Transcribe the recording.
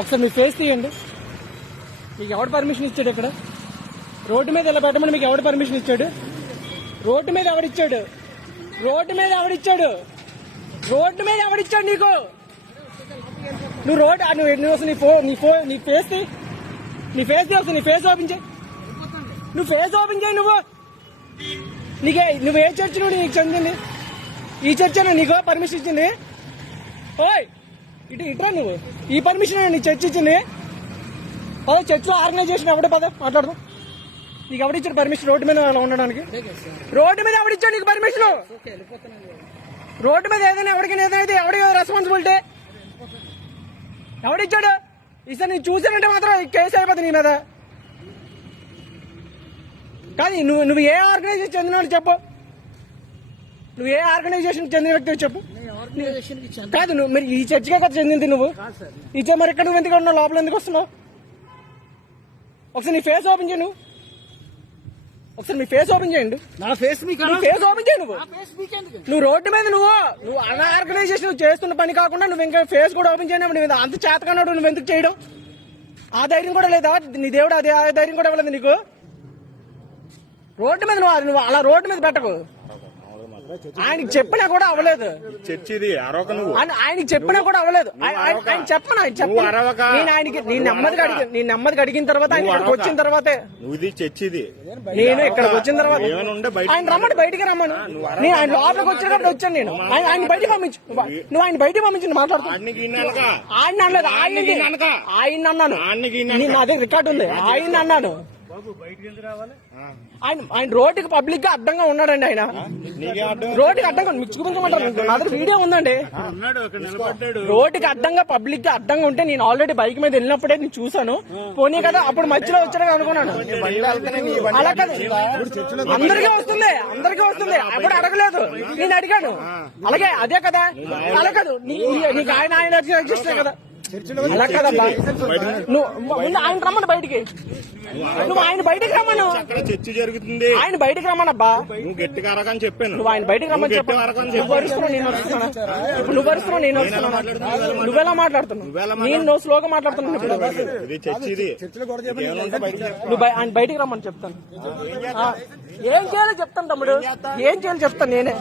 ఒకసారి మీ ఫేస్ తీయండి. మీకు ఎవడు పర్మిషన్ ఇచ్చాడు? ఇక్కడ రోడ్డు మీద ఇలా పెట్టమని మీకు ఎవడు పర్మిషన్ ఇచ్చాడు? రోడ్డు మీద ఎవడిచ్చాడు? రోడ్డు మీద ఎవడిచ్చాడు? రోడ్డు మీద ఎవడిచ్చాడు నీకు? నువ్వు రోడ్ నువ్వు అసలు నీ ఫేస్ తీ. నీ ఫేస్ తీ. నీ ఫేస్ ఓపెన్ చేయి. నువ్వు ఫేస్ ఓపెన్ చేయి. నువ్వు ఏ చర్చ్ నువ్వు నీకు చెందింది? ఈ చర్చనా నీకు పర్మిషన్ ఇచ్చింది? ఓయ్ ఇట్రా నువ్వు. ఈ పర్మిషన్ నీ చర్చ్ ఇచ్చింది? అదే చర్చ్ లో ఆర్గనైజేషన్ ఎవడే పద మాట్లాడదాం. నీకు ఎవడిచ్చాడు పర్మిషన్ రోడ్డు మీద అలా ఉండడానికి? రోడ్డు మీద ఎవడిచ్చాడు నీకు పర్మిషన్? రోడ్డు మీద ఏదైనా ఎవరికైనా ఏదైనా ఎవడి రెస్పాన్సిబిలిటీ? ఎవడిచ్చాడు? ఈసారి నేను చూసానంటే మాత్రం కేసు అయిపోతుంది నీ మీద. కాదు నువ్వు ఏ ఆర్గనైజేషన్ చెందిన చెప్పు. నువ్వు ఏ ఆర్గనైజేషన్ చెందిన వ్యక్తి చెప్పు. కాదు నువ్వు మరి ఈ చర్చికే కదా చెందింది నువ్వు. ఇచ్చే మరి ఇక్కడ నువ్వు ఎందుకు ఉన్నావు? లోపల ఎందుకు వస్తున్నావు? ఒకసారి నీ ఫేస్ ఓపెన్ చేయి. ఒకసారి మీ ఫేస్ ఓపెన్ చేయండి. నా ఫేస్ ఫేస్ ఓపెన్ చేయి. నువ్వు రోడ్డు మీద నువ్వు ఆర్గనైజేషన్ చేస్తున్న పని కాకుండా నువ్వు ఇంకా ఫేస్ కూడా ఓపెన్ చేయను. నువ్వు అంత చేతకన్నాడు నువ్వు ఎందుకు చేయడం? ఆ ధైర్యం కూడా లేదా? నీ దేవుడు అదే ధైర్యం కూడా ఇవ్వలేదు నీకు. రోడ్డు మీద నువ్వు అలా రోడ్డు మీద పెట్టకు. ఆయనకి చెప్పినా కూడా అవ్వలేదు. ఆయనకి చెప్పినా కూడా అవ్వలేదు. ఆయన చెప్పను. నేను ఆయనకి నీ నెమ్మదిగా అడిగిన తర్వాత ఆయన ఇక్కడికి వచ్చిన తర్వాతే నేను ఇక్కడికి వచ్చిన తర్వాత ఆయన రమ్మని బయటికి రమ్మను. నేను ఆయన లోపలికి వచ్చినప్పుడు వచ్చాను. నేను ఆయన బయటికి పంపించు. నువ్వు ఆయన బయటికి పంపించు. మాట్లాడుతున్నాను. ఆయన అనలేదు. ఆయన అన్నాను. నేను అదే రికార్డు ఉంది. ఆయన అన్నాను. ఆయన రోడ్డుకి పబ్లిక్ గా అడ్డంగా ఉన్నాడండి. ఆయన రోడ్డుకి అడ్డంగా మీకు చూపించమంటారు. నా దగ్గర వీడియో ఉందండి. రోడ్డుకి అడ్డంగా పబ్లిక్ గా అడ్డంగా ఉంటే నేను ఆల్రెడీ బైక్ మీద వెళ్ళినప్పుడే నేను చూసాను. పోనీ కదా అప్పుడు మధ్యలో వచ్చాడు అనుకున్నాను. అలా కదా అందరికీ వస్తుంది. అప్పుడు అడగలేదు. నేను అడిగాను. అలాగే అదే కదా. అలా కాదు నీకు ఆయన అడ్జస్ట్ కదా. అలా కదబ్బా. నువ్వు ఆయన రమ్మను బయటికి. నువ్వు ఆయన బయటికి రమ్మను. చర్చ జరుగుతుంది. ఆయన బయటికి రమ్మనబ్బా. నువ్వు గట్టిగా అరగని చెప్పాను. నువ్వు ఆయన బయటికి రమ్మని చెప్పాను. నువ్వు వరుస్తున్నావు నేను వస్తున్నాను. నువ్వెలా మాట్లాడుతున్నావు? నేను స్లోగా మాట్లాడుతున్నాను. నువ్వు ఆయన బయటికి రమ్మని చెప్తాను. ఏం చేయాలో చెప్తాను తమ్ముడు. ఏం చేయాలో చెప్తాను నేనే.